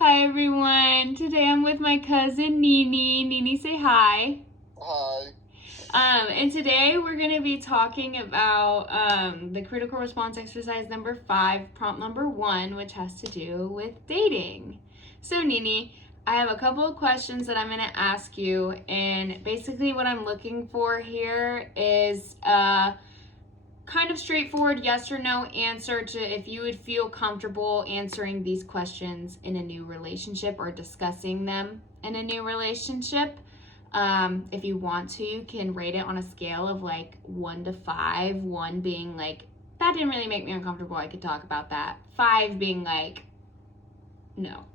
Hi everyone. Today I'm with my cousin Nini. Nini, say hi. Hi. And today we're going to be talking about the critical response exercise number 5, prompt number 1, which has to do with dating. So, Nini, I have a couple of questions that I'm going to ask you, and basically what I'm looking for here is kind of straightforward yes or no answer to if you would feel comfortable answering these questions in a new relationship or discussing them in a new relationship. If you want to, you can rate it on a scale of like 1 to 5. 1 being like, that didn't really make me uncomfortable, I could talk about that. 5 being like, no,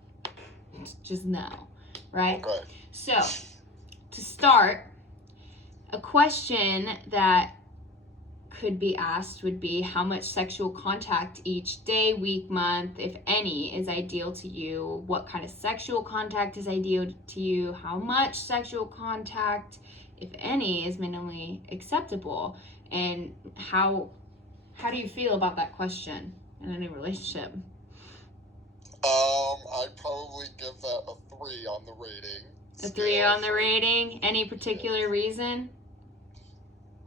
just no, right? Okay. So, to start, a question that could be asked would be how much sexual contact each day, week, month, if any, is ideal to you? What kind of sexual contact is ideal to you? How much sexual contact, if any, is minimally acceptable? And how do you feel about that question in a new relationship? I'd probably give that a 3 on the rating. A 3 scale on the rating? Any particular reason?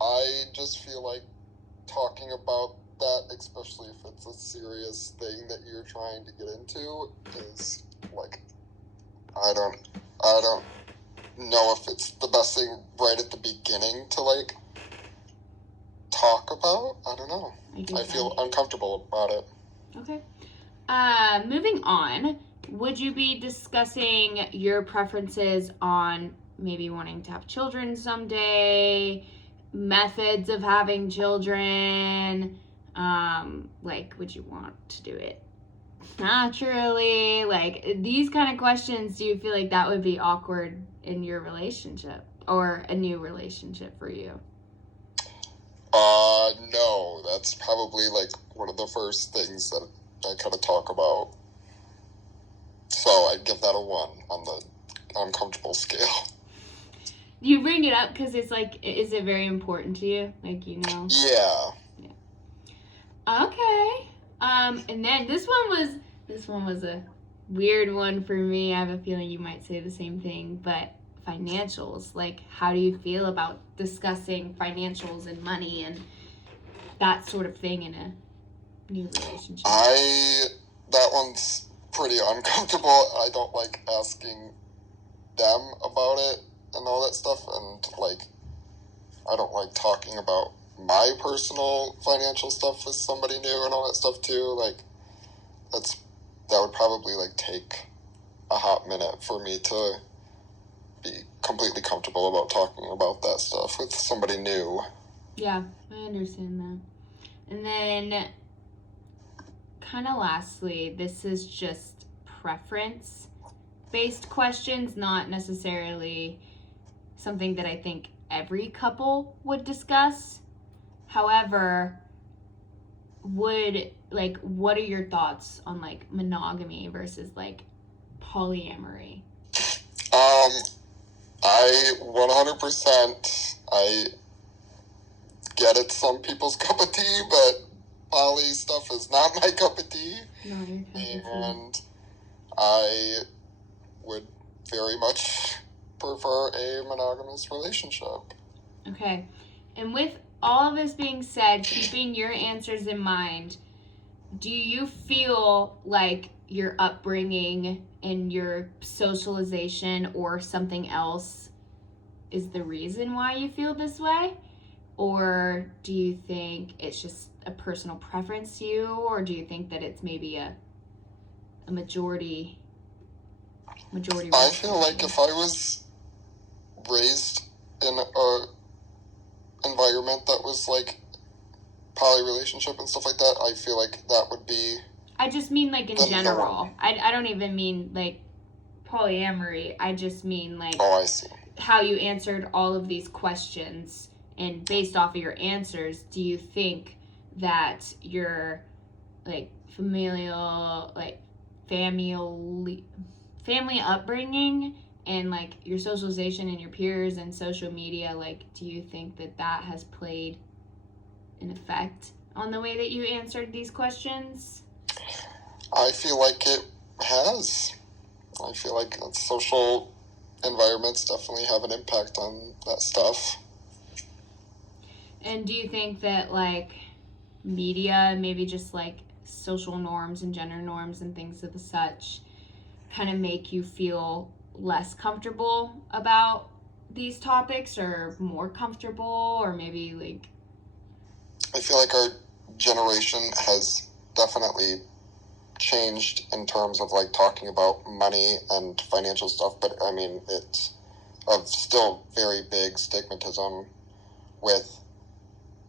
I just feel like talking about that, especially if it's a serious thing that you're trying to get into, is like I don't know if it's the best thing right at the beginning to like talk about. I don't know. I feel uncomfortable about it. Okay. Moving on, would you be discussing your preferences on maybe wanting to have children someday, methods of having children? Like, would you want to do it naturally? Like, these kind of questions, do you feel like that would be awkward in your relationship or a new relationship for you? No, that's probably like one of the first things that I kind of talk about. So I'd give that a 1 on the uncomfortable scale. You bring it up because it's like, is it very important to you? Like, you know? Yeah. Okay. And then this one was a weird one for me. I have a feeling you might say the same thing, but financials, like how do you feel about discussing financials and money and that sort of thing in a new relationship? That one's pretty uncomfortable. I don't like asking them about it and all that stuff, and like I don't like talking about my personal financial stuff with somebody new and all that stuff too. Like that would probably like take a hot minute for me to be completely comfortable about talking about that stuff with somebody new. Yeah, I understand that. And then kind of lastly, this is just preference based questions, not necessarily something that I think every couple would discuss. However, what are your thoughts on like monogamy versus like polyamory? I 100%. I get it. Some people's cup of tea, but poly stuff is not my cup of tea. Not your cup of tea. And I would very much prefer a monogamous relationship. Okay. And with all of this being said, keeping your answers in mind, do you feel like your upbringing and your socialization or something else is the reason why you feel this way? Or do you think it's just a personal preference to you? Or do you think that it's maybe a majority I feel like if I was raised in a environment that was like poly relationship and stuff like that, I feel like that would be. I just mean like in general. I don't even mean like polyamory. I just mean like, oh, I see, how you answered all of these questions, and based off of your answers, do you think that your like familial like family upbringing and like your socialization and your peers and social media, like do you think that that has played an effect on the way that you answered these questions? I feel like it has. I feel like social environments definitely have an impact on that stuff. And do you think that, like, media, maybe just like social norms and gender norms and things of the such, kind of make you feel less comfortable about these topics, or more comfortable, or maybe like... I feel like our generation has definitely changed in terms of like talking about money and financial stuff, but I mean, it's of still very big stigmatism with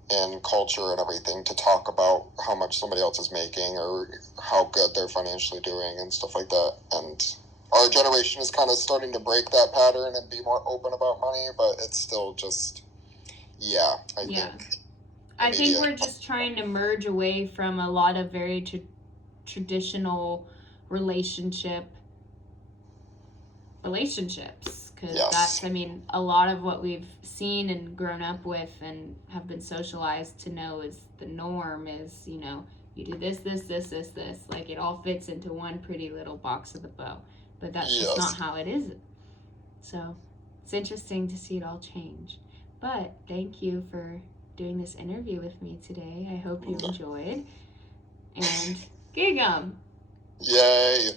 in culture and everything to talk about how much somebody else is making or how good they're financially doing and stuff like that. And our generation is kind of starting to break that pattern and be more open about money, but it's still just, I think we're just trying to merge away from a lot of very traditional relationships, because that's, I mean, a lot of what we've seen and grown up with and have been socialized to know is the norm is, you know, you do this, like it all fits into one pretty little box of the bow, but that's just not how it is. So it's interesting to see it all change. But thank you for doing this interview with me today. I hope you enjoyed. And Gigum! Yay!